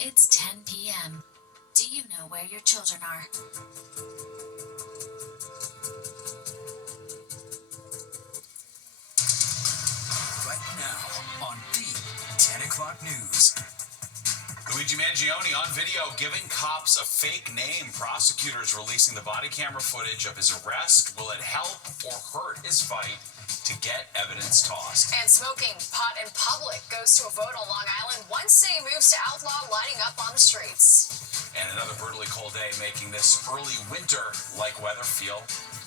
It's 10 p.m. Do you know where your children are? Right now on the 10 o'clock news. Luigi Mangione on video giving cops a fake name. Prosecutors releasing the body camera footage of his arrest. Will it help or hurt his fight to get evidence tossed? And smoking pot in public goes to a vote on Long Island. One city moves to outlaw lighting up on the streets. And another brutally cold day making this early winter-like weather feel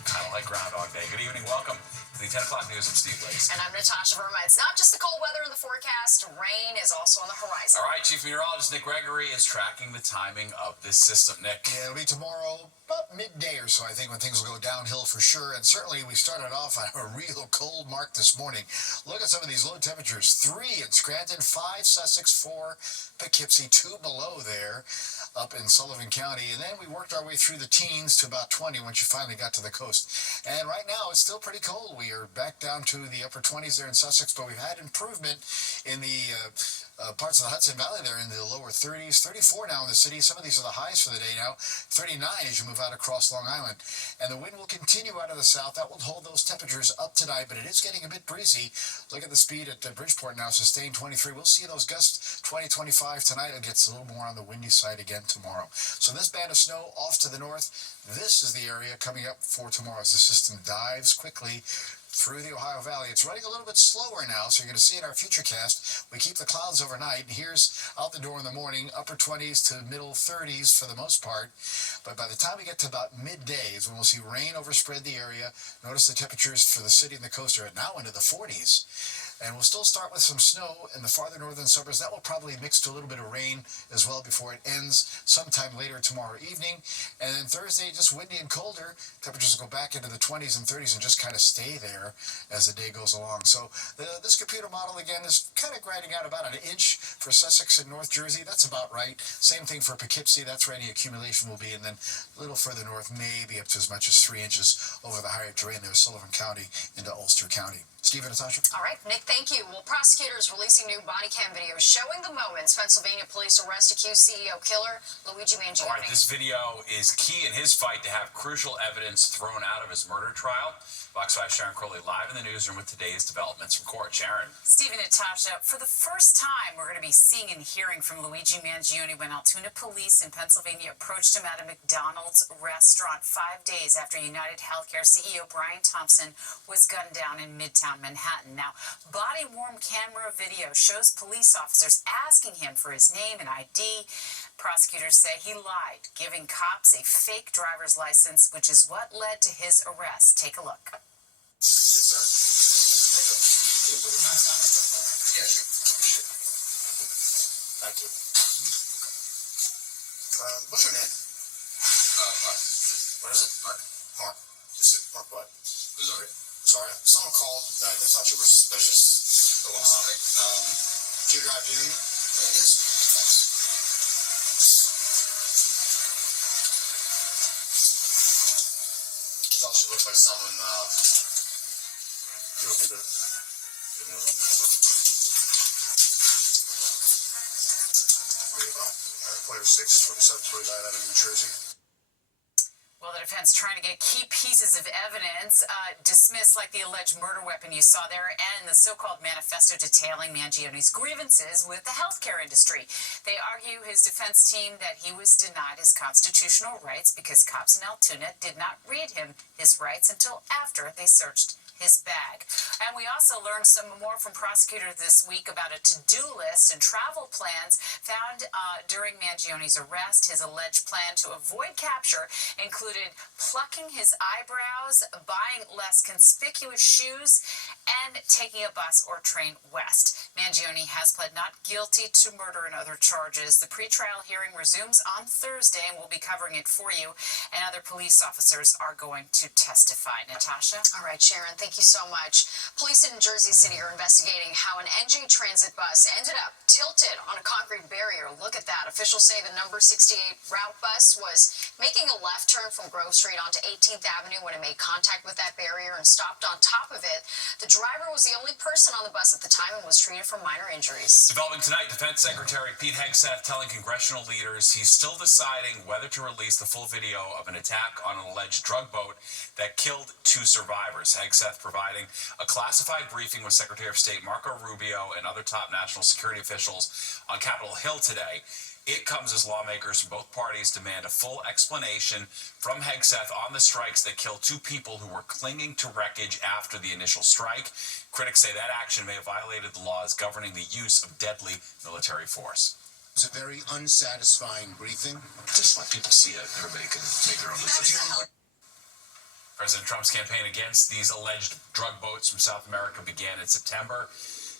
kind of like Groundhog Day. Good evening. Welcome to the 10 o'clock news. I'm Steve Lacey. And I'm Natasha Verma. It's not just the cold weather in the forecast. Rain is also on the horizon. All right, Chief Meteorologist Nick Gregory is tracking the timing of this system. Nick. Yeah, it'll be tomorrow, about midday or so, I think, when things will go downhill for sure. And certainly we started off on a real cold mark this morning. Look at some of these low temperatures. 3 in Scranton, 5 Sussex, 4 Poughkeepsie, 2 below there up in Sullivan County. And then we worked our way through the teens to about 20 once you finally got to the coast. And right now it's still pretty cold. We are back down to the upper 20s there in Sussex, but we've had improvement in the parts of the Hudson Valley there in the lower 30s, 34 now in the city. Some of these are the highs for the day now, 39 as you move out across Long Island. And the wind will continue out of the south. That will hold those temperatures up tonight, but it is getting a bit breezy. Look at the speed at Bridgeport now, sustained 23. We'll see those gusts 20, 25 tonight. It gets a little more on the windy side again tomorrow. So this band of snow off to the north, this is the area coming up for tomorrow as the system dives quickly through the Ohio Valley. It's running a little bit slower now, so you're going to see in our futurecast, we keep the clouds overnight. Here's out the door in the morning, upper 20s to middle 30s for the most part. But by the time we get to about midday is when we'll see rain overspread the area. Notice the temperatures for the city and the coast are now into the 40s. And we'll still start with some snow in the farther northern suburbs. That will probably mix to a little bit of rain as well before it ends sometime later tomorrow evening. And then Thursday, just windy and colder. Temperatures will go back into the 20s and 30s and just kind of stay there as the day goes along. So this computer model, again, is kind of grinding out about an inch for Sussex and North Jersey. That's about right. Same thing for Poughkeepsie. That's where any accumulation will be. And then a little further north, maybe up to as much as 3 inches over the higher terrain there, Sullivan County into Ulster County. Steve and Natasha. All right, Nick, thank you. Well, prosecutors releasing new body cam videos showing the moments Pennsylvania police arrest accused CEO killer Luigi Mangione. All right, this video is key in his fight to have crucial evidence thrown out of his murder trial. Fox 5 Sharon Crowley live in the newsroom with today's developments from court. Sharon. Steve and Natasha, for the first time, we're going to be seeing and hearing from Luigi Mangione when Altoona police in Pennsylvania approached him at a McDonald's restaurant 5 days after United Healthcare CEO Brian Thompson was gunned down in Midtown Manhattan. Now, body-worn camera video shows police officers asking him for his name and ID. Prosecutors say he lied, giving cops a fake driver's license, which is what led to his arrest. Take a look. Yes, sir. Can you put your mask on? Yeah, sure. You should. Thank you. What's your name? Mark. What is it? Mark. Mark? Just say Mark what? Missouri. Sorry. Someone called. They thought you were suspicious. Oh, I'm sorry. Do you drive in? Yes. Thanks. Thought she looked like someone, you'll be there. Give me a run. Where are you from? Player 6, 27, 29 out of New Jersey. Well, the defense trying to get key pieces of evidence dismissed, like the alleged murder weapon you saw there and the so-called manifesto detailing Mangione's grievances with the healthcare industry. They argue, his defense team, that he was denied his constitutional rights because cops in Altoona did not read him his rights until after they searched his bag. And we also learned some more from prosecutors this week about a to-do list and travel plans found during Mangione's arrest. His alleged plan to avoid capture included plucking his eyebrows, buying less conspicuous shoes, and taking a bus or train west. Mangione has pled not guilty to murder and other charges. The pretrial hearing resumes on Thursday, and we'll be covering it for you. And other police officers are going to testify. Natasha? All right, Sharon, thank you so much. Police in Jersey City are investigating how an NJ Transit bus ended up tilted on a concrete barrier. Look at that. A Officials say the number 68 route bus was making a left turn from Grove Street onto 18th Avenue when it made contact with that barrier and stopped on top of it. The driver was the only person on the bus at the time and was treated for minor injuries. Developing tonight, Defense Secretary Pete Hegseth telling congressional leaders he's still deciding whether to release the full video of an attack on an alleged drug boat that killed 2 survivors. Hegseth providing a classified briefing with Secretary of State Marco Rubio and other top national security officials on Capitol Hill today. It comes as lawmakers from both parties demand a full explanation from Hegseth on the strikes that killed 2 people who were clinging to wreckage after the initial strike. Critics say that action may have violated the laws governing the use of deadly military force. It was a very unsatisfying briefing. Just let people see it. Everybody can make their own decision. President Trump's campaign against these alleged drug boats from South America began in September.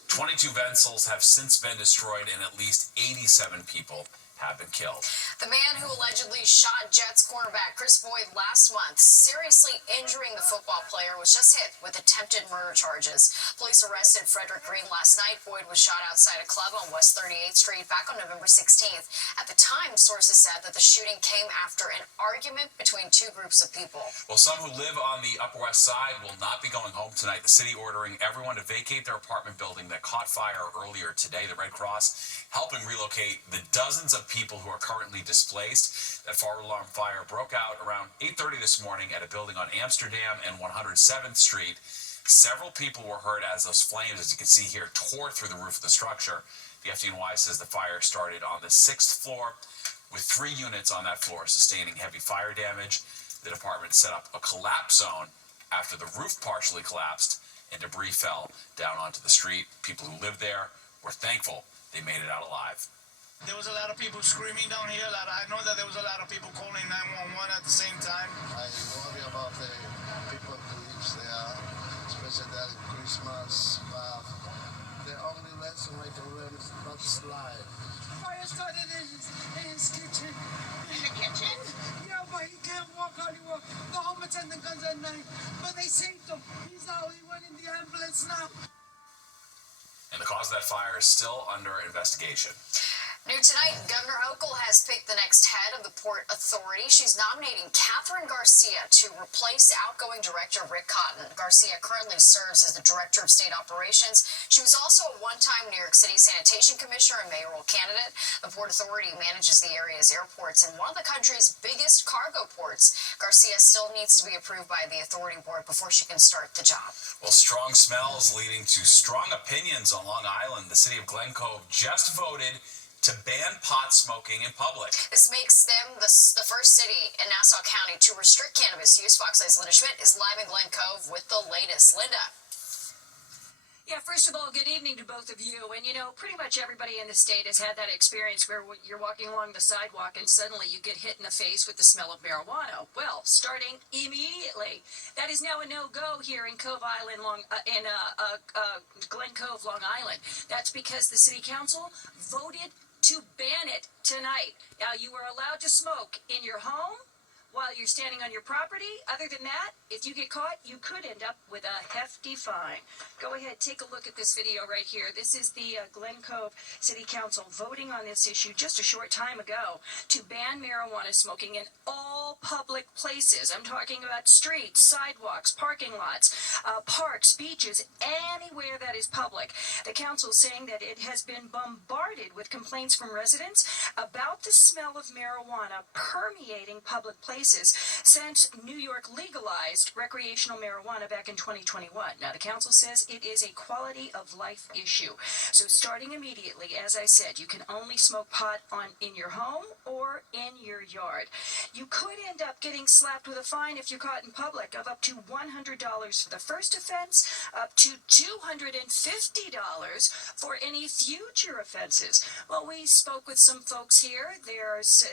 22 vessels have since been destroyed and at least 87 people have been killed. The man who allegedly shot Jets cornerback Chris Boyd last month, seriously injuring the football player, was just hit with attempted murder charges. Police arrested Frederick Green last night. Boyd was shot outside a club on West 38th Street back on November 16th. At the time, sources said that the shooting came after an argument between 2 groups of people. Well, some who live on the Upper West Side will not be going home tonight. The city ordering everyone to vacate their apartment building that caught fire earlier today. The Red Cross helping relocate the dozens of people who are currently displaced. That fire-alarm fire broke out around 8:30 this morning at a building on Amsterdam and 107th Street. Several people were hurt as those flames, as you can see here, tore through the roof of the structure. The FDNY says the fire started on the 6th floor, with 3 units on that floor sustaining heavy fire damage. The department set up a collapse zone after the roof partially collapsed and debris fell down onto the street. People who lived there were thankful they made it out alive. There was a lot of people screaming down here. I know that there was a lot of people calling 911 at the same time. I worry about the people who live there, especially at Christmas. But the only lesson I can learn is not to lie. Fire started in his kitchen. In the kitchen? Yeah, but he can't walk anymore. The home attendant comes at night, but they saved him. He's out. He went in the ambulance now. And the cause of that fire is still under investigation. New tonight, Governor Hochul has picked the next head of the Port Authority. She's nominating Catherine Garcia to replace outgoing Director Rick Cotton. Garcia currently serves as the Director of State Operations. She was also a one-time New York City Sanitation Commissioner and mayoral candidate. The Port Authority manages the area's airports and one of the country's biggest cargo ports. Garcia still needs to be approved by the Authority Board before she can start the job. Well, strong smells leading to strong opinions on Long Island. The city of Glen Cove just voted to ban pot smoking in public. This makes them the first city in Nassau County to restrict cannabis use. Fox 8's Linda Schmidt is live in Glen Cove with the latest. Linda. Yeah, first of all, good evening to both of you. And, you know, pretty much everybody in the state has had that experience where you're walking along the sidewalk and suddenly you get hit in the face with the smell of marijuana. Well, starting immediately. That is now a no-go here in Cove Island, Glen Cove, Long Island. That's because the city council voted to ban it tonight. Now, you are allowed to smoke in your home while you're standing on your property. Other than that, if you get caught, you could end up with a hefty fine. Go ahead, take a look at this video right here. This is the Glen Cove City Council voting on this issue just a short time ago to ban marijuana smoking in all public places. I'm talking about streets, sidewalks, parking lots, parks, beaches, anywhere that is public. The council saying that it has been bombarded with complaints from residents about the smell of marijuana permeating public places since New York legalized recreational marijuana back in 2021. Now, the council says it is a quality of life issue. So starting immediately, as I said, you can only smoke pot in your home or in your yard. You could end up getting slapped with a fine if you're caught in public of up to $100 for the first offense, up to $250 for any future offenses. Well, we spoke with some folks here. There's,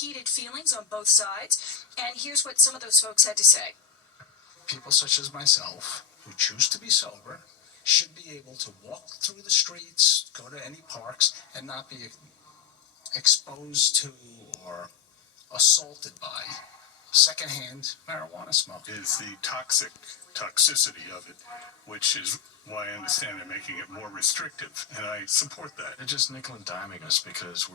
heated feelings on both sides. And here's what some of those folks had to say. People such as myself, who choose to be sober, should be able to walk through the streets, go to any parks, and not be exposed to or assaulted by secondhand marijuana smoke. Is the toxicity of it, which is why I understand they're making it more restrictive, and I support that. They're just nickel and diming us because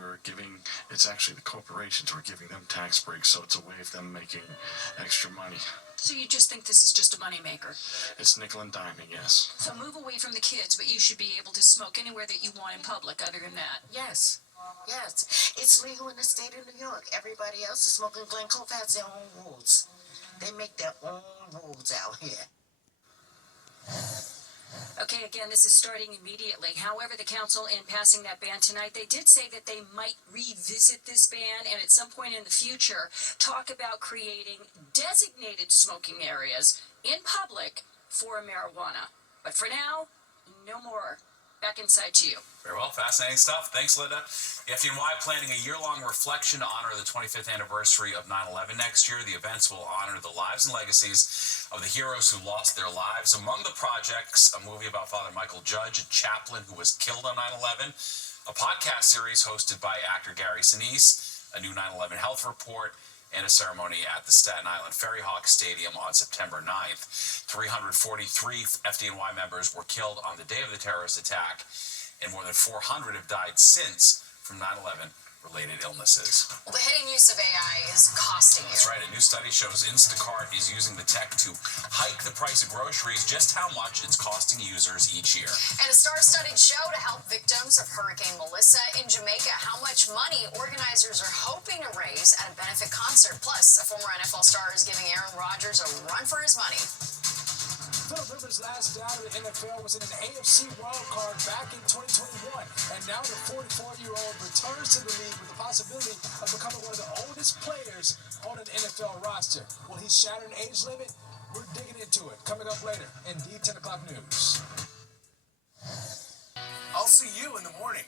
it's actually the corporations, we're giving them tax breaks, so it's a way of them making extra money. So you just think this is just a moneymaker? It's nickel and diming, yes. So move away from the kids, but you should be able to smoke anywhere that you want in public other than that. Yes. Yes. It's legal in the state of New York. Everybody else is smoking. Glen Cove has their own rules. They make their own rules out here. Okay, again, this is starting immediately. However, the council, in passing that ban tonight, they did say that they might revisit this ban and at some point in the future talk about creating designated smoking areas in public for marijuana. But for now, no more. Back inside to you. Very well, fascinating stuff. Thanks, Linda. The FDNY planning a year-long reflection to honor the 25th anniversary of 9/11 next year. The events will honor the lives and legacies of the heroes who lost their lives. Among the projects, a movie about Father Michael Judge, a chaplain who was killed on 9/11, a podcast series hosted by actor Gary Sinise, a new 9/11 health report, and a ceremony at the Staten Island Ferryhawk Stadium on September 9th. 343 FDNY members were killed on the day of the terrorist attack, and more than 400 have died since from 9/11 related illnesses. Well, the hidden use of AI is costing you. That's right. A new study shows Instacart is using the tech to hike the price of groceries, just how much it's costing users each year. And a star-studded show to help victims of Hurricane Melissa in Jamaica. How much money organizers are hoping to raise at a benefit concert. Plus, a former NFL star is giving Aaron Rodgers a run for his money. Philip Rivers' last down in the NFL was in an AFC wildcard back in 2021, and now the 44-year-old returns to the league with the possibility of becoming one of the oldest players on an NFL roster. Will he shatter an age limit? We're digging into it. Coming up later in the 10 o'clock news. I'll see you in the morning.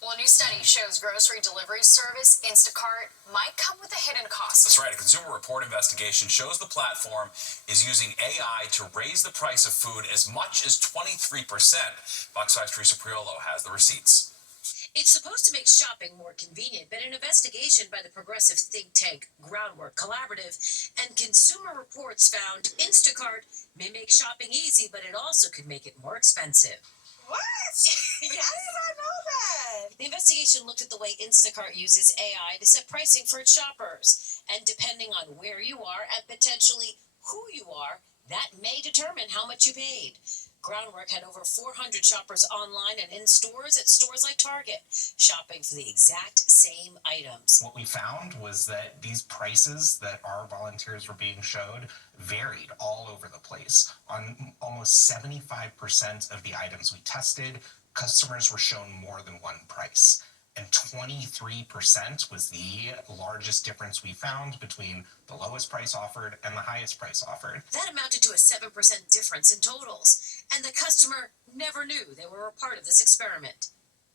Well, a new study shows grocery delivery service Instacart might come with a hidden cost. That's right. A Consumer Report investigation shows the platform is using AI to raise the price of food as much as 23%. Fox 5's Teresa Priolo has the receipts. It's supposed to make shopping more convenient, but an investigation by the progressive think tank Groundwork Collaborative and Consumer Reports found Instacart may make shopping easy, but it also could make it more expensive. What? Yes. How did I know that? The investigation looked at the way Instacart uses AI to set pricing for its shoppers. And depending on where you are and potentially who you are, that may determine how much you paid. Groundwork had over 400 shoppers online and in stores at stores like Target, shopping for the exact same items. What we found was that these prices that our volunteers were being showed varied all over the place. On almost 75% of the items we tested, customers were shown more than one price. And 23% was the largest difference we found between the lowest price offered and the highest price offered. That amounted to a 7% difference in totals, and the customer never knew they were a part of this experiment.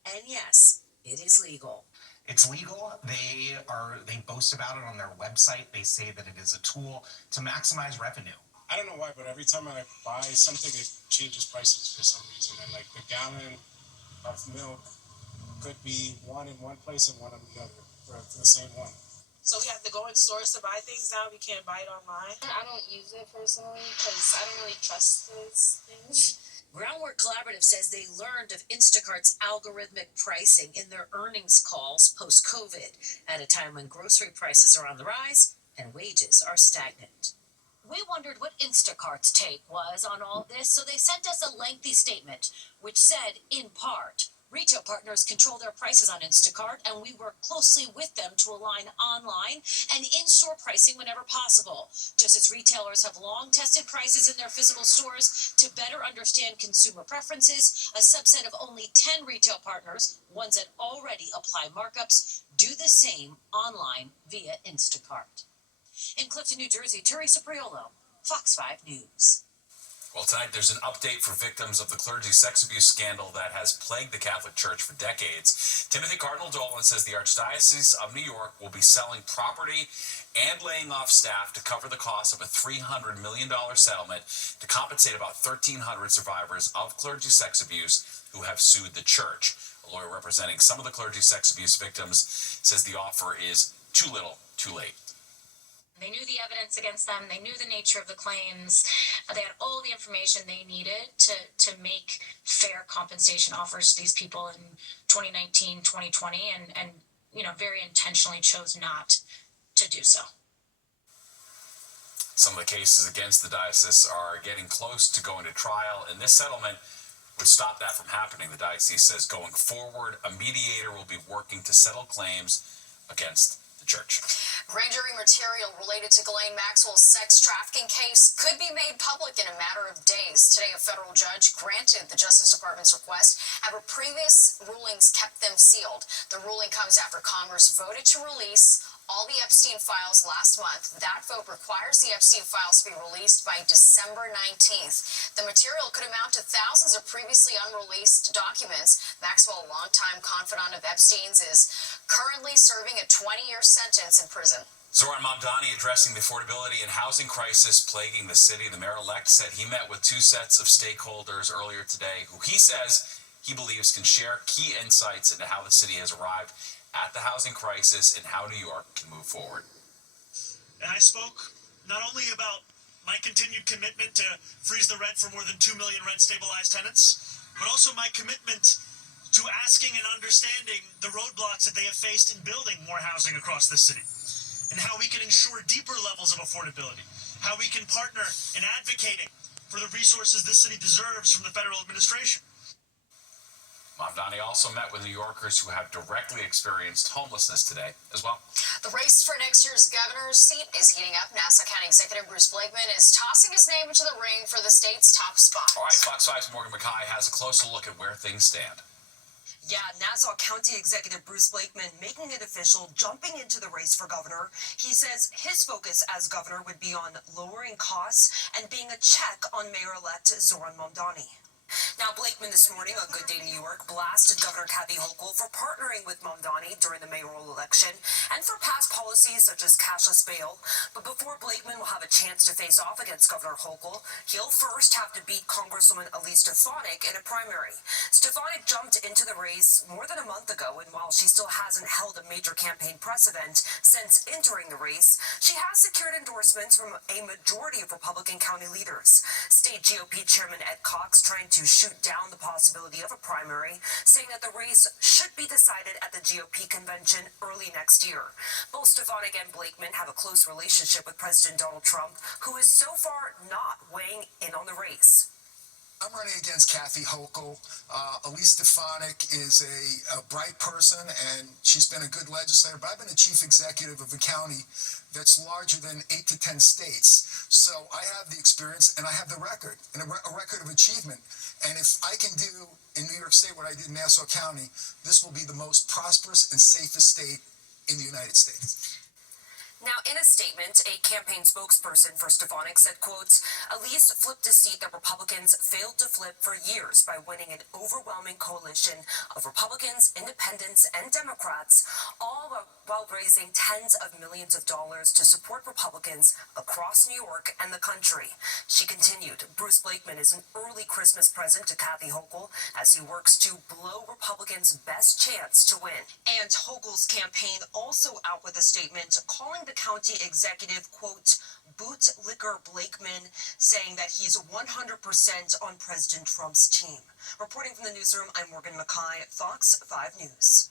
And yes, it is legal. It's legal. They boast about it on their website. They say that it is a tool to maximize revenue. I don't know why, but every time I buy something, it changes prices for some reason. And like the gallon of milk could be one in one place and one in the other for the same one. So we have to go in stores to buy things now? We can't buy it online? I don't use it personally because I don't really trust those things. Groundwork Collaborative says they learned of Instacart's algorithmic pricing in their earnings calls post-COVID, at a time when grocery prices are on the rise and wages are stagnant. We wondered what Instacart's take was on all this, so they sent us a lengthy statement, which said, in part, retail partners control their prices on Instacart, and we work closely with them to align online and in-store pricing whenever possible. Just as retailers have long tested prices in their physical stores to better understand consumer preferences, a subset of only 10 retail partners, ones that already apply markups, do the same online via Instacart. In Clifton, New Jersey, Teresa Priolo, Fox 5 News. Well, tonight there's an update for victims of the clergy sex abuse scandal that has plagued the Catholic Church for decades. Timothy Cardinal Dolan says the Archdiocese of New York will be selling property and laying off staff to cover the cost of a $300 million settlement to compensate about 1,300 survivors of clergy sex abuse who have sued the church. A lawyer representing some of the clergy sex abuse victims says the offer is too little too late. They knew the evidence against them. They knew the nature of the claims. They had all the information they needed to make fair compensation offers to these people in 2019, 2020, and very intentionally chose not to do so. Some of the cases against the diocese are getting close to going to trial, and this settlement would stop that from happening. The diocese says going forward, a mediator will be working to settle claims against the church. Grand jury material related to Ghislaine Maxwell's sex trafficking case could be made public in a matter of days. Today, a federal judge granted the Justice Department's request. However, previous rulings kept them sealed. The ruling comes after Congress voted to release all the Epstein files last month. That vote requires the Epstein files to be released by December 19th. The material could amount to thousands of previously unreleased documents. Maxwell, a longtime confidant of Epstein's, is currently serving a 20-year sentence in prison. Zoran Mamdani addressing the affordability and housing crisis plaguing the city. The mayor-elect said he met with two sets of stakeholders earlier today who he says he believes can share key insights into how the city has arrived at the housing crisis and how New York can move forward. And I spoke not only about my continued commitment to freeze the rent for more than 2 million rent-stabilized tenants, but also my commitment to asking and understanding the roadblocks that they have faced in building more housing across the city, and how we can ensure deeper levels of affordability, how we can partner in advocating for the resources this city deserves from the federal administration. Mamdani also met with New Yorkers who have directly experienced homelessness today as well. The race for next year's governor's seat is heating up. Nassau County Executive Bruce Blakeman is tossing his name into the ring for the state's top spot. All right, Fox 5's Morgan McKay has a closer look at where things stand. Yeah, Nassau County Executive Bruce Blakeman making it official, jumping into the race for governor. He says his focus as governor would be on lowering costs and being a check on Mayor-elect Zoran Mamdani. Now, Blakeman this morning on Good Day New York blasted Governor Kathy Hochul for partnering with Mamdani during the mayoral election and for past policies such as cashless bail. But before Blakeman will have a chance to face off against Governor Hochul, he'll first have to beat Congresswoman Elise Stefanik in a primary. Stefanik jumped into the race more than a month ago, and while she still hasn't held a major campaign press event since entering the race, she has secured endorsements from a majority of Republican county leaders. State GOP Chairman Ed Cox trying to shoot down the possibility of a primary, saying that the race should be decided at the GOP convention early next year. Both Stefanik and Blakeman have a close relationship with President Donald Trump, who is so far not weighing in on the race. I'm running against Kathy Hochul. Elise Stefanik is a bright person, and she's been a good legislator, but I've been a chief executive of a county that's larger than 8 to 10 states. So I have the experience, and I have the record, and a record of achievement. And if I can do in New York State what I did in Nassau County, this will be the most prosperous and safest state in the United States. Now, in a statement, a campaign spokesperson for Stefanik said, quote, Elise flipped a seat that Republicans failed to flip for years by winning an overwhelming coalition of Republicans, independents, and Democrats, all while raising tens of millions of dollars to support Republicans across New York and the country. She continued, Bruce Blakeman is an early Christmas present to Kathy Hochul as he works to blow Republicans' best chance to win. And Hochul's campaign also out with a statement calling the county executive, quote, bootlicker Blakeman, saying that he's 100% on President Trump's team. Reporting from the newsroom, I'm Morgan McKay, Fox 5 News.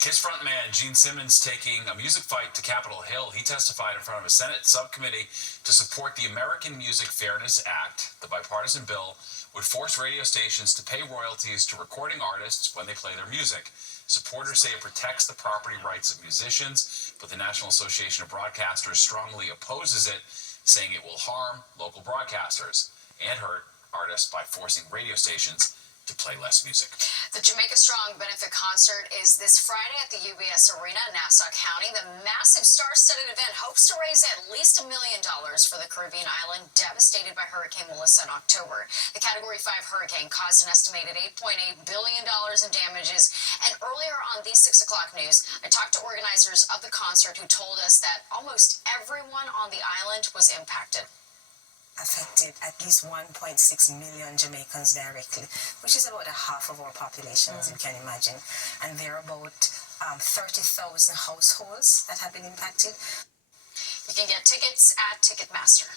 KISS frontman Gene Simmons taking a music fight to Capitol Hill. He testified in front of a Senate subcommittee to support the American Music Fairness Act. The bipartisan bill would force radio stations to pay royalties to recording artists when they play their music. Supporters say it protects the property rights of musicians, but the National Association of Broadcasters strongly opposes it, saying it will harm local broadcasters and hurt artists by forcing radio stations to play less music. The Jamaica Strong benefit concert is this Friday at the UBS Arena in Nassau County. The massive star-studded event hopes to raise at least $1 million for the Caribbean island devastated by Hurricane Melissa in October. The Category 5 hurricane caused an estimated $8.8 billion in damages. And earlier on the 6 o'clock news, I talked to organizers of the concert who told us that almost everyone on the island was impacted. affected at least 1.6 million Jamaicans directly, which is about a half of our population, as you can imagine. And there are about 30,000 households that have been impacted. You can get tickets at Ticketmaster.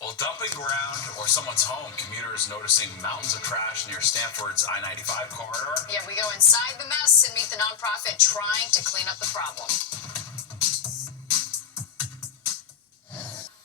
Well, dumping ground or someone's home, commuters noticing mountains of trash near Stanford's I-95 corridor. Yeah, we go inside the mess and meet the nonprofit trying to clean up the problem.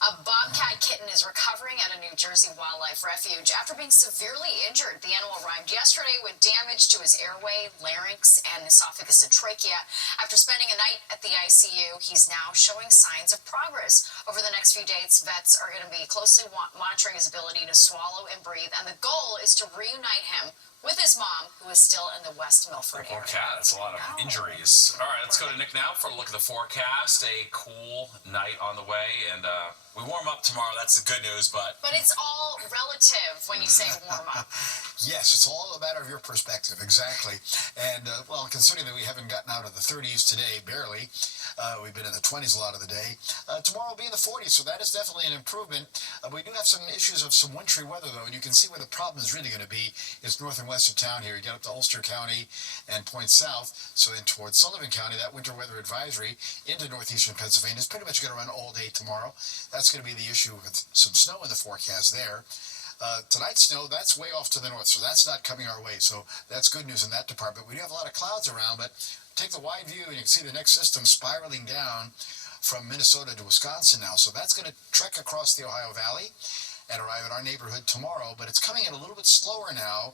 A bobcat kitten is recovering at a New Jersey wildlife refuge after being severely injured. The animal arrived yesterday with damage to his airway, larynx, and esophagus and trachea. After spending a night at the ICU, he's now showing signs of progress. Over the next few days, vets are going to be closely monitoring his ability to swallow and breathe, and the goal is to reunite him with his mom, who is still in the West Milford area. Poor cat, that's a lot of injuries. All right, let's go to Nick now for a look at the forecast. A cool night on the way, and we warm up tomorrow. That's the good news, but it's all relative when you say warm up. Yes, it's all a matter of your perspective, exactly. And, well, considering that we haven't gotten out of the 30s today, barely, we've been in the 20s a lot of the day. Tomorrow will be in the 40s, so that is definitely an improvement. We do have some issues of some wintry weather, though, and you can see where the problem is really going to be. It's north and west of town here. You get up to Ulster County and point south, so in towards Sullivan County, that winter weather advisory into northeastern Pennsylvania is pretty much going to run all day tomorrow. That's going to be the issue with some snow in the forecast there. Tonight's snow, that's way off to the north, so that's not coming our way. So that's good news in that department. We do have a lot of clouds around, but take the wide view and you can see the next system spiraling down from Minnesota to Wisconsin now. So that's going to trek across the Ohio Valley and arrive at our neighborhood tomorrow, but it's coming in a little bit slower now,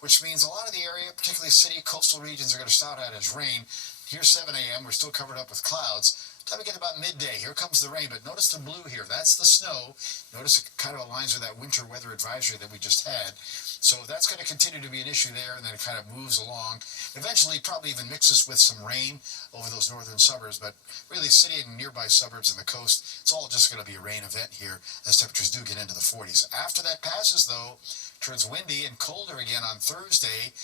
which means a lot of the area, particularly city, coastal regions, are going to start out as rain. Here's 7 a.m. We're still covered up with clouds. Time to get about midday. Here comes the rain, but notice the blue here. That's the snow. Notice it kind of aligns with that winter weather advisory that we just had. So that's going to continue to be an issue there, and then it kind of moves along. Eventually, probably even mixes with some rain over those northern suburbs, but really city and nearby suburbs and the coast, it's all just going to be a rain event here as temperatures do get into the 40s. After that passes, though, turns windy and colder again on Thursday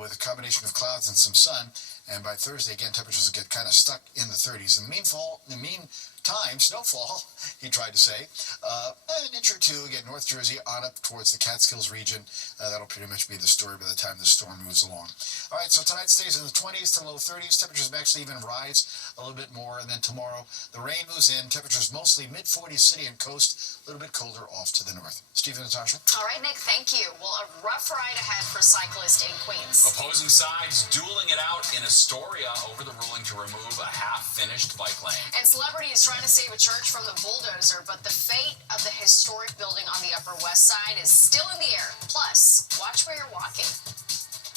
with a combination of clouds and some sun. And by Thursday, again, temperatures will get kind of stuck in the 30s. In the meantime, snowfall, he tried to say, an inch or two, again, North Jersey on up towards the Catskills region. That'll pretty much be the story by the time the storm moves along. All right, so tonight stays in the 20s to low 30s. Temperatures may actually even rise a little bit more. And then tomorrow, the rain moves in. Temperatures mostly mid-40s city and coast, a little bit colder off to the north. Steve and Natasha? All right, Nick, thank you. Well, a rough ride ahead for cyclists in Queens. Opposing sides dueling it out in Astoria over the ruling to remove a half-finished bike lane. And celebrities trying to save a church from the bulldozer, but the fate of the historic building on the Upper West Side is still in the air. Plus, watch where you're walking.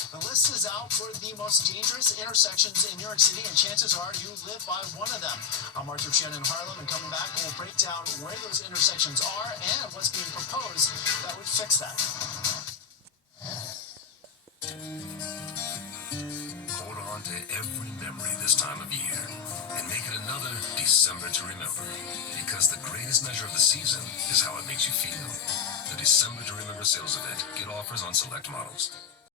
The list is out for the most dangerous intersections in New York City, and chances are you live by one of them. I'm Arthur Chen in Harlem, and coming back, we'll break down where those intersections are and what's being proposed that would fix that. Hold on to every memory this time of year and make it another December to remember. Because the greatest measure of the season is how it makes you feel. The December to Remember sales event. Get offers on select models.